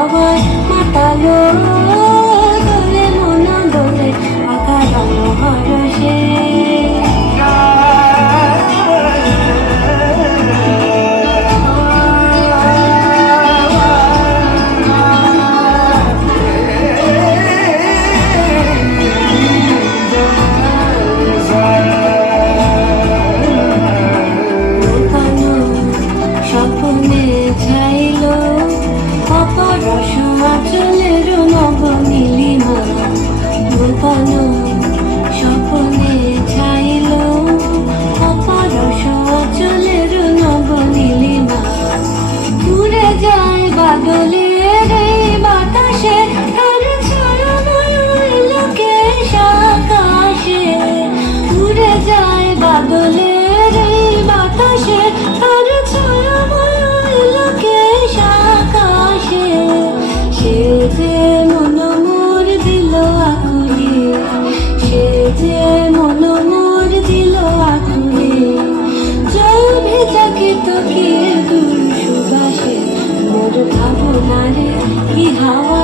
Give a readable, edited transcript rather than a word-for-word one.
হাওয়ায় মাতালো দোলে মন দোলে আকারানো হরসে স্বপ্নে চাইল অপরশ আচলের নব নীলিমা গোপন স্বপ্নে চাইল অপরশ আচলের নব নীলিমা উড়ে যায় বাদলের এই বাতাসে তার ছায়াময় লোকেশ আকাশে উড়ে যায় বাদলের এই বাতাসে তার ছায়াময় লোকেশ আকাশে সে যে মন মোর দিল আকুলে সে যে মন মোর দিল আকুলে জল ভেজা কীর্তকের দূর সুবাসে মোর ভাবনারে কি হাওয়া